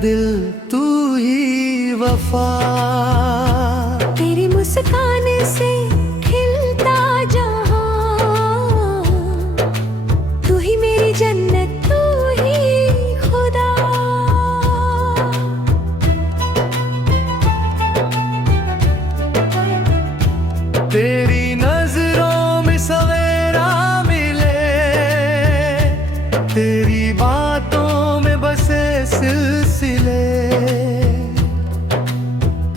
दिल तू ही वफा। तेरी मुस्कान से खिलता जहां, तू ही मेरी जन्नत, तू ही खुदा। तेरी नजरों में सवेरा मिले, तेरी बातों में बसे सिलसिले,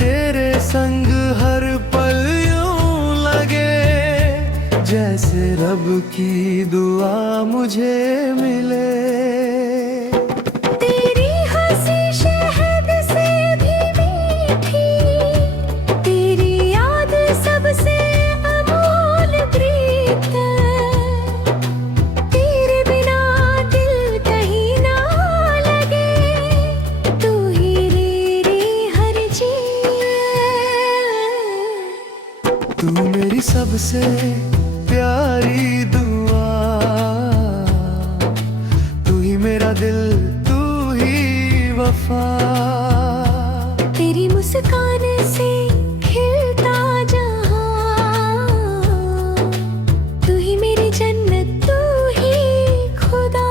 तेरे संग हर पल यूं लगे जैसे रब की दुआ मुझे मिले। तेरी हंसी शहद से भी मीठी, तेरी याद सबसे अमूल प्रीत है। तेरे बिना दिल कहीं ना लगे, तू ही मेरी हर चीज। तू मेरी सबसे प्यारी दुआ, तू ही मेरा दिल, तू ही वफा। तेरी मुस्कान से खिलता जहां, तू ही मेरी जन्नत, तू ही खुदा।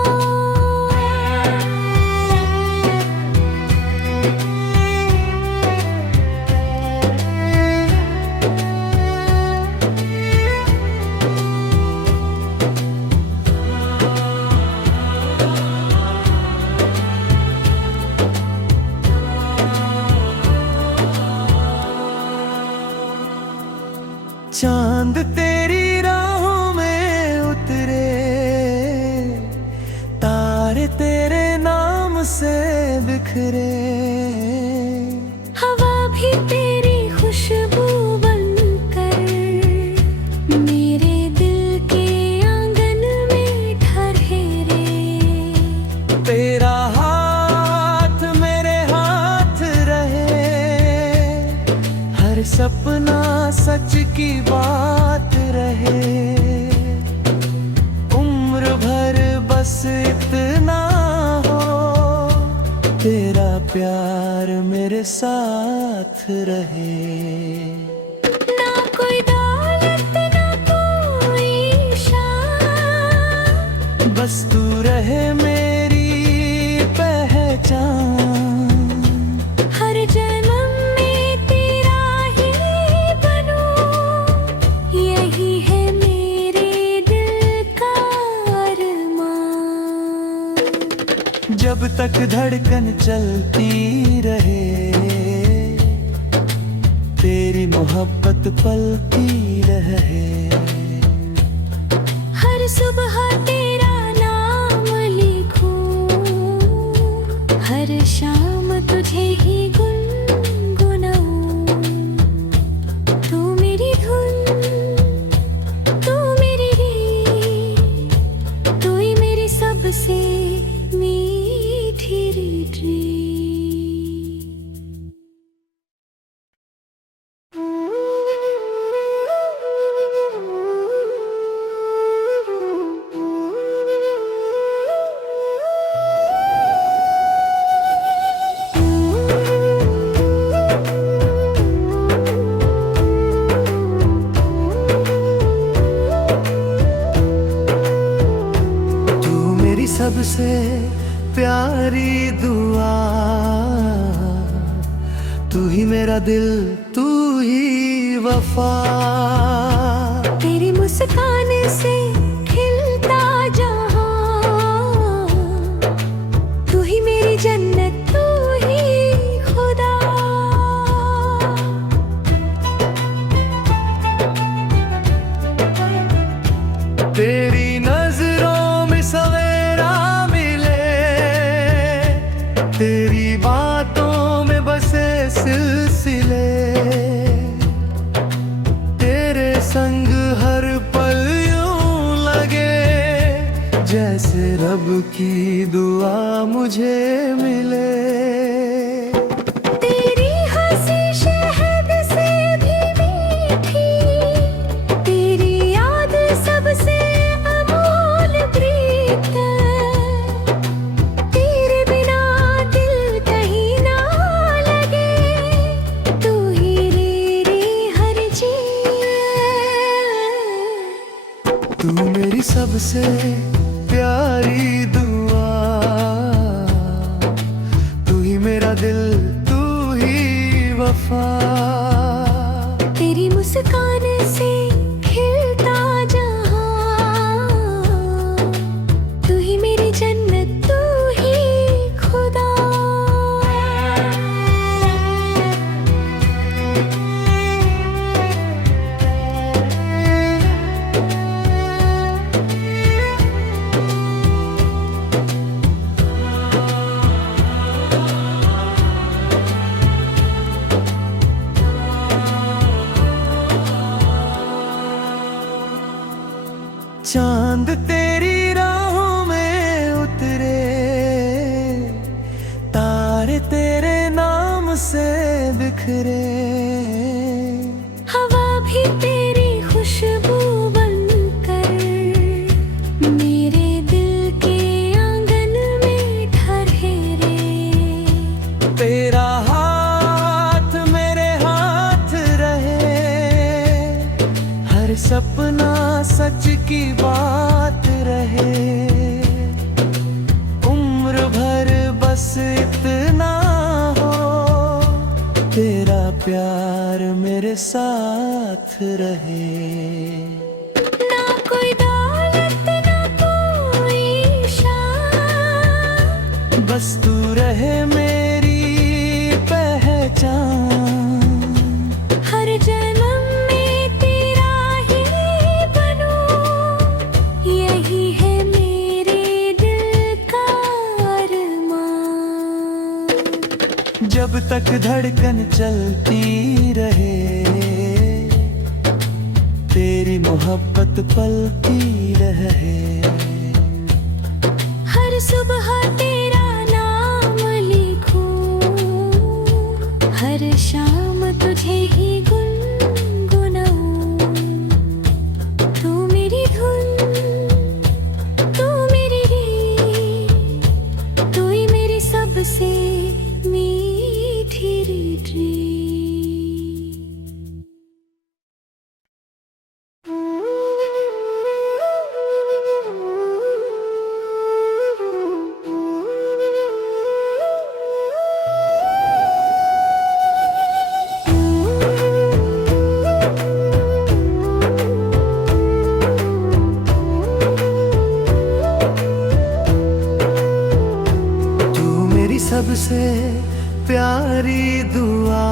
चांद तेरी राहों में उतरे, तारे तेरे नाम से बिखरे। हवा भी तेरी खुशबू बनकर मेरे दिल के आंगन में ठहरे। तेरा हाथ मेरे हाथ रहे, हर सपना सच की बात रहे। उम्र भर बस इतना हो, तेरा प्यार मेरे साथ रहे। ना कोई दौलत ना कोई शान, बस तू रहे मेरी पहचान। हर जन्म में तेरा ही बनूं, यही है मेरे दिल का अरमान। जब तक धड़कन चलती रहे, तेरी मोहब्बत पलती रहे। हर सुबह तेरा नाम लिखूं, हर शाम तुझे ही गुनगुनाऊं। तू मेरी धुन, तू मेरी रीत, तू ही मेरी सबसे मीठी रीत। सबसे प्यारी दुआ, तू ही मेरा दिल, तू ही वफा। तेरी मुस्कान से खिलता जहां, तू ही मेरी जन्नत, तू ही खुदा। तेरी नजरों में सवेरा मिले, तेरी बातों में बसे सिलसिले, तेरे संग हर पल यूं लगे जैसे रब की दुआ मुझे मिले। तेरी हंसी शहद से भी मीठी, तेरी याद सबसे अमूल प्रीत है। तेरे बिना दिल कहीं सबसे प्यारी दुआ, तू ही मेरा दिल, तू ही वफा। तेरी मुस्कान से खिलता जहां, तू ही मेरी जन्नत, तू ही खुदा। चांद तेरी राहों में उतरे, तारे तेरे नाम से बिखरे। हवा भी तेरी खुशबू बनकर मेरे दिल के आंगन में ठहरे। तेरा हाथ मेरे हाथ रहे, हर सपना सच की बात रहे। उम्र भर बस इतना हो, तेरा प्यार मेरे साथ रहे। ना कोई दौलत ना कोई शान, बस तू रहे मेरी पहचान। हर जन्म में तेरा ही बनूं, यही है मेरे दिल का अरमान। जब तक धड़कन चलती रहे, तेरी मोहब्बत पलती रहे। हर सुबह तेरा नाम लिखूं, हर शाम तुझे ही गुनगुनाऊं। तू मेरी धुन, तू मेरी रीत, तू ही मेरी सबसे मीठी रीत। सबसे प्यारी दुआ,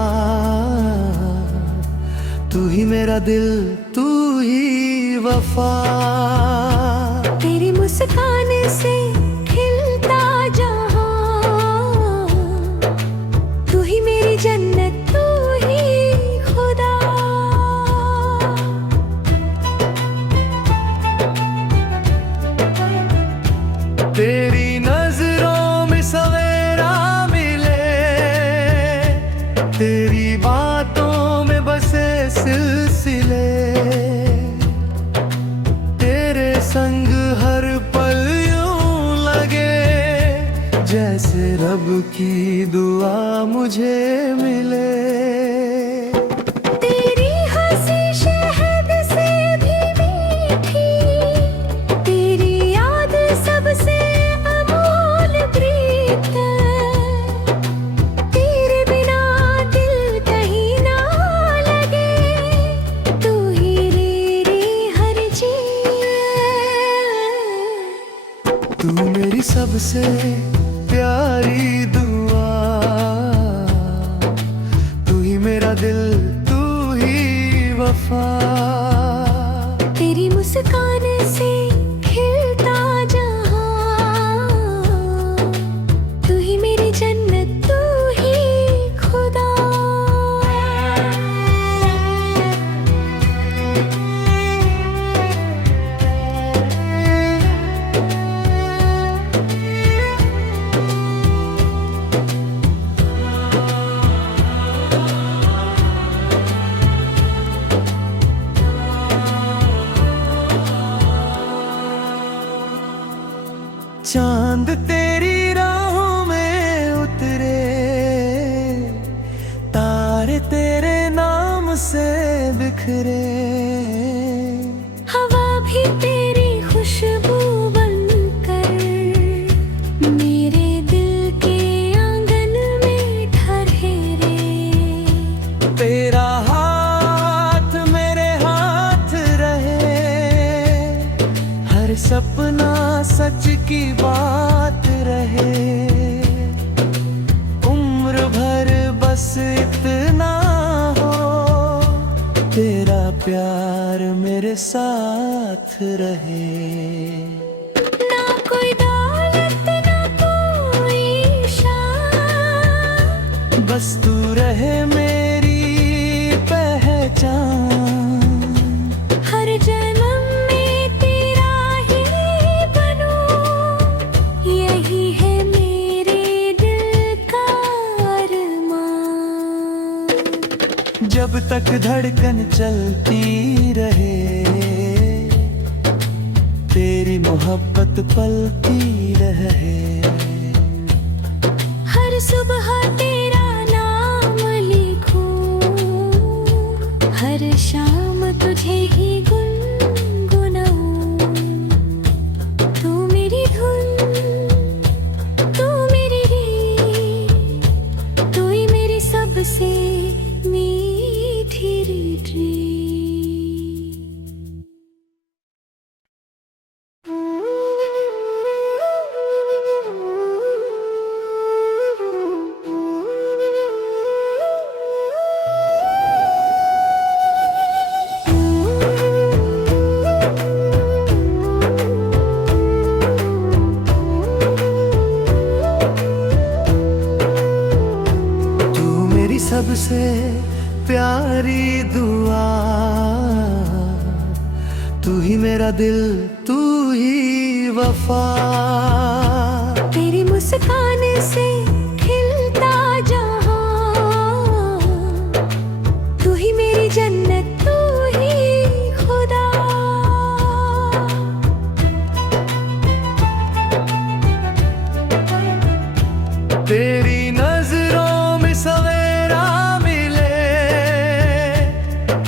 तू ही मेरा दिल, तू ही वफा। तेरी मुस्कान से खिलता जहां, तू ही मेरी जन्नत, तू ही खुदा। तेरी नजरों में सवेरा मिले, तेरी बातों में बसे सिलसिले। तेरे संग हर पल यूं लगे, जैसे रब की दुआ मुझे मिले। तेरी हंसी शहद से भी मीठी, तेरी याद सबसे अमूल प्रीत। तेरे बिना दिल कहीं ना लगे, तू ही मेरी हर चीज। तू मेरी सबसे प्यारी दुआ, तू ही मेरा दिल, तू ही वफा। तेरी मुस्कान से खिलता जहां, तू ही मेरी जन्नत, तू ही खुदा। चांद तेरी राहों में उतरे, तारे तेरे नाम से बिखरे। हवा भी तेरी खुशबू सच की बात रहे। उम्र भर बस इतना हो, तेरा प्यार मेरे साथ रहे। ना कोई दौलत ना कोई शान, बस तू रहे मेरी पहचान। हर जन्म में तेरा ही बनूं, यही है मेरे दिल का अरमान। जब तक धड़कन चलती रहे, तेरी मोहब्बत पलती रहे। हर सुबह तेरा नाम लिखूं, हर शाम तुझे ही गुनगुनाऊं। तू मेरी धुन, तू मेरी रीत, तू ही मेरी सबसे मीठी रीत। सबसे प्यारी दुआ, तू ही मेरा दिल, तू ही वफा। तेरी मुस्कान से खिलता जहां, तू ही मेरी जन्नत, तू ही खुदा। तेरी नजरों में सवेरा मिले,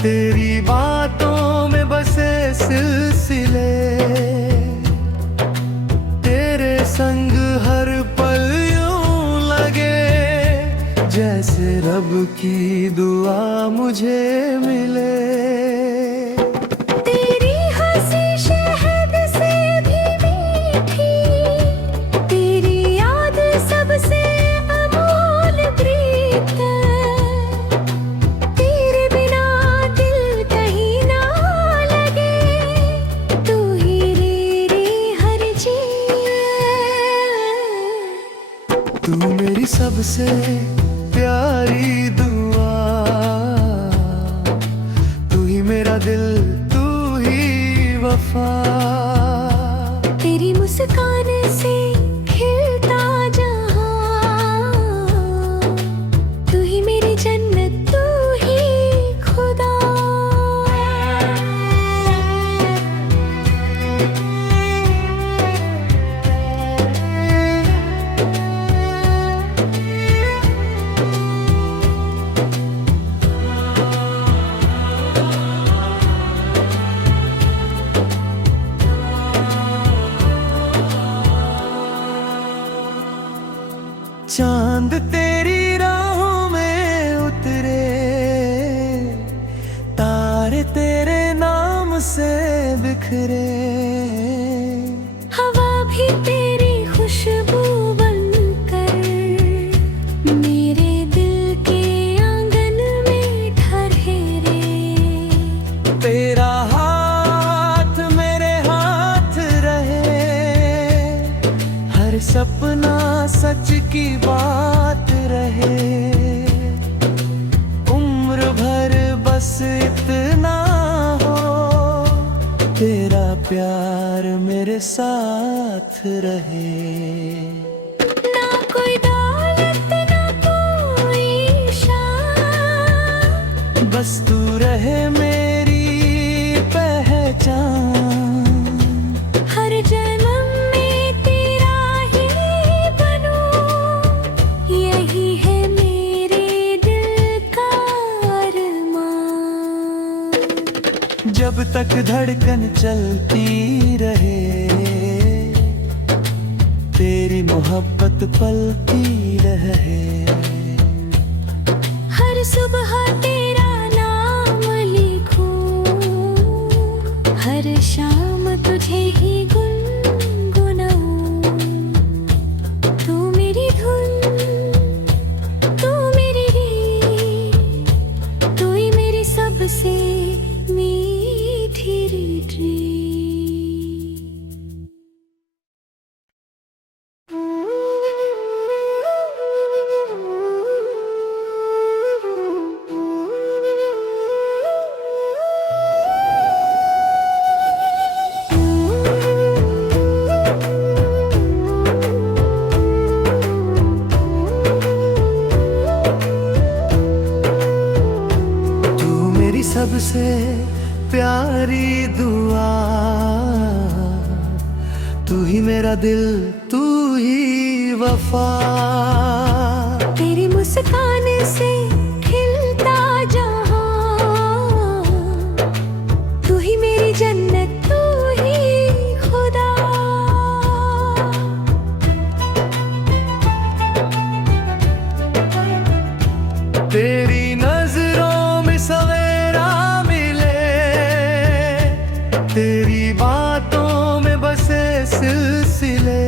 तेरी बातों में बसे सिलसिले। तेरे संग हर पल यूं लगे, जैसे रब की दुआ मुझे मिले। तेरी हंसी शहद से भी मीठी, तेरी याद सबसे अमूल प्रीत। तेरे बिना दिल कहीं ना लगे, तू ही मेरी हर चीज। तू मेरी सबसे प्यारी दुआ, तू ही मेरा दिल, तू ही वफा। तेरी मुस्कान से खिलता जहां, तू ही मेरी जन्नत, तू ही खुदा। चांद तेरी राहों में उतरे, तारे तेरे नाम से बिखरे। हवा भी तेरी खुशबू बनकर मेरे दिल के आंगन में ठहरे। तेरा हाथ मेरे हाथ रहे, हर सपना सच की बात रहे। उम्र भर बस इतना हो, तेरा प्यार मेरे साथ रहे। ना कोई दौलत ना कोई शान, बस तू रहे मेरी पहचान। हर जन्म में तेरा ही बनूं, यही है मेरे दिल का अरमान। जब तक धड़कन चलती रहे, तेरी मोहब्बत पलती रहे। हर सुबह तेरा नाम लिखूं, हर शाम तुझे ही गुनगुनाऊं। सबसे प्यारी दुआ, तू ही मेरा दिल, तू ही वफा। तेरी मुस्कान से खिलता जहां, तू ही मेरी जन्नत, तू ही खुदा। तेरी नजरों में सवेरा मिले, तेरी बातों में बसे सिलसिले,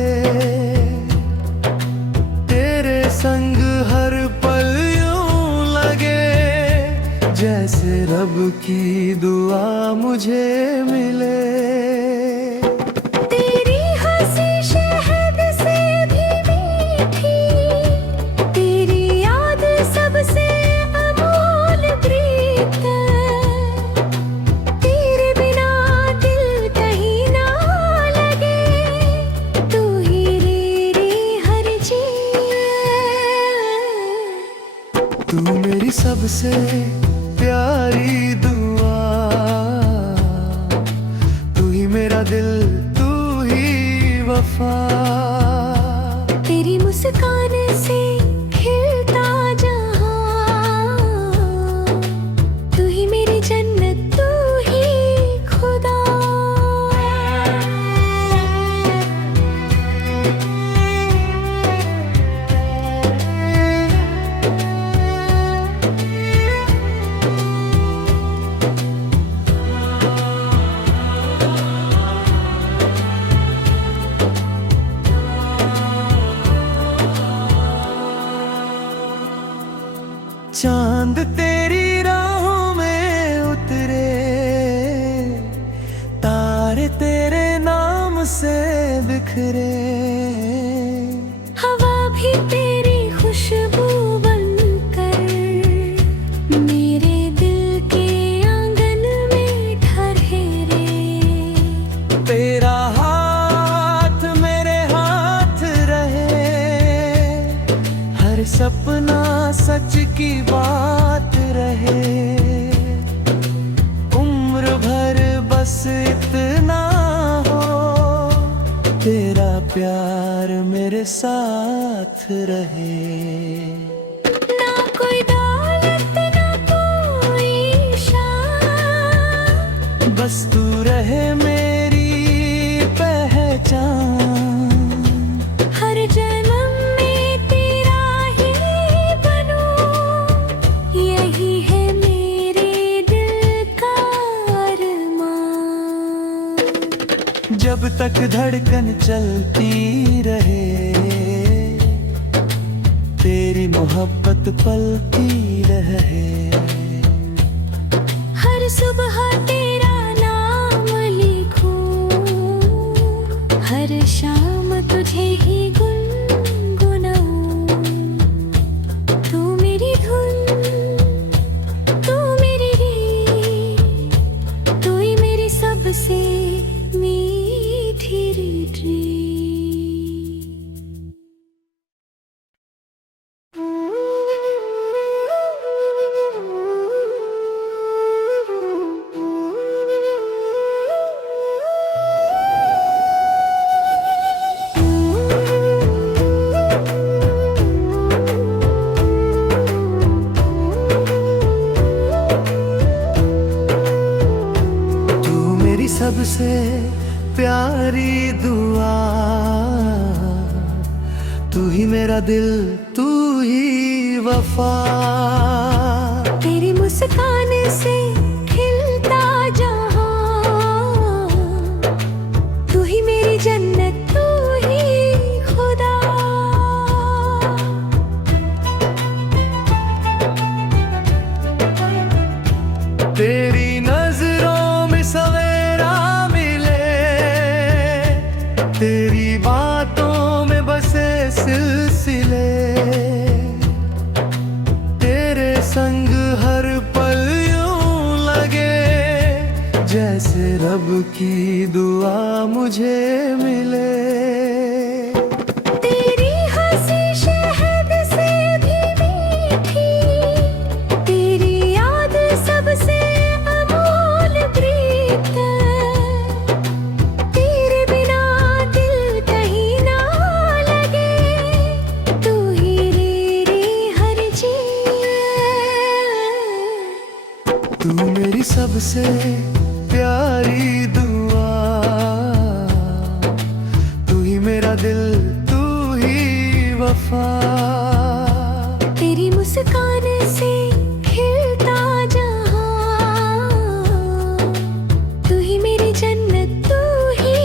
तेरे संग हर पल यूं लगे जैसे रब की दुआ मुझे मिले। तेरी हंसी शहद से भी मीठी, तेरी याद सबसे अमूल प्रीत। तेरे बिना दिल कहीं ना लगे, तू ही मेरी हर चीज। तू मेरी सबसे प्यारी दुआ, तू ही मेरा दिल, तू ही वफा। तेरी मुस्कान से खिलता जहां, तू ही मेरी जन्नत, तू ही खुदा। चांद तेरी राहों में उतरे, तारे तेरे नाम से बिखरे। हवा भी तेरी खुशबू बनकर मेरे दिल के आंगन में ठहरे। तेरा हाथ मेरे हाथ रहे, हर सपना सच की बात रहे। उम्र भर बस इतना हो, तेरा प्यार मेरे साथ रहे। ना कोई दौलत ना कोई शान, बस तू रहे मेरी पहचान। हर जन्म में तेरा ही बनूं, यही है मेरे दिल का अरमान। जब तक धड़कन चलती रहे, तेरी मोहब्बत पलती रहे। हर सुबह तेरा नाम लिखूं, हर शाम तुझे ही गुनगुनाऊं। तू मेरी धुन, तू मेरी रीत, तू ही मेरी सबसे मीठी रीत। सबसे प्यारी दुआ, तू ही मेरा दिल, तू ही वफा। तेरी मुस्कान से खिलता जहां, तू ही मेरी जन्नत, तू ही खुदा। तेरी नजरों में सवेरा मिले, तेरी बातों में बसे सिलसिले, तेरे संग हर पल यूं लगे जैसे रब की दुआ मुझे मिले। तेरी हंसी शहद से भी मीठी, तेरी याद सबसे सबसे प्यारी दुआ, तू ही मेरा दिल, तू ही वफा। तेरी मुस्कान से खिलता जहां, तू ही मेरी जन्नत, तू ही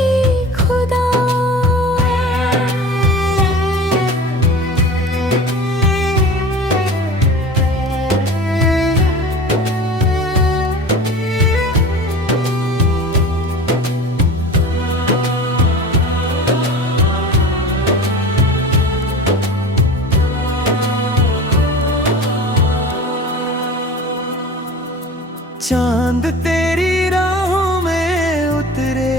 खुदा। चांद तेरी राहों में उतरे,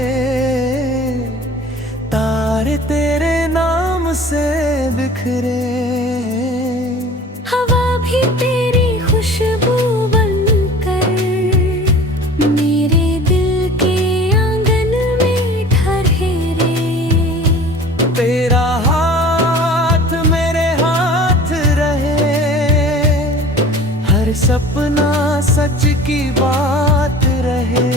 तारे तेरे नाम से बिखरे। हवा भी तेरी खुशबू बनकर मेरे दिल के आंगन में ठहरे। तेरा हाथ मेरे हाथ रहे, हर सपना सच की बात रहे।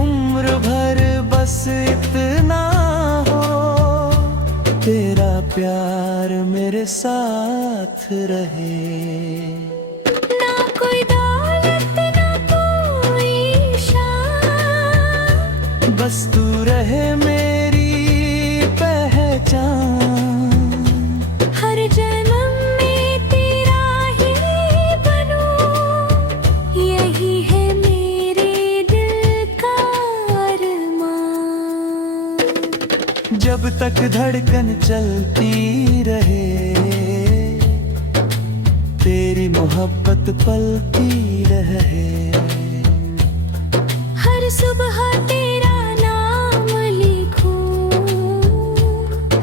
उम्र भर बस इतना हो, तेरा प्यार मेरे साथ रहे। ना कोई दौलत ना कोई शान, बस तू रहे मेरी पहचान। हर जन्म में तेरा ही बनूं, यही है मेरे दिल का अरमान। जब तक धड़कन चलती रहे, तेरी मोहब्बत पलती रहे। हर सुबह तेरा नाम लिखूं,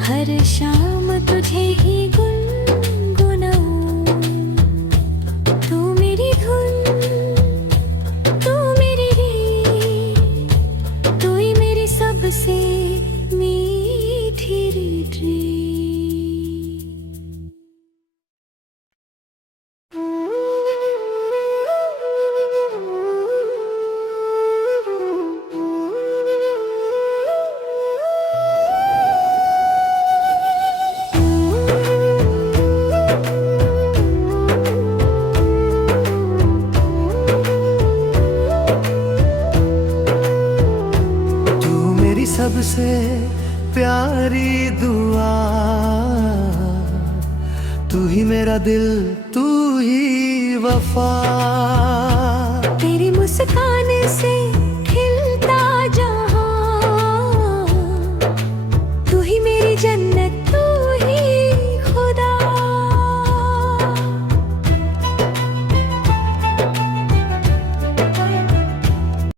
हर शाम तुझे ही गुनगुनाऊं। तू मेरी धुन, तू मेरी रीत, तू ही मेरी सबसे मीठी रीत। सबसे प्यारी दुआ, तू ही मेरा दिल, तू ही वफा।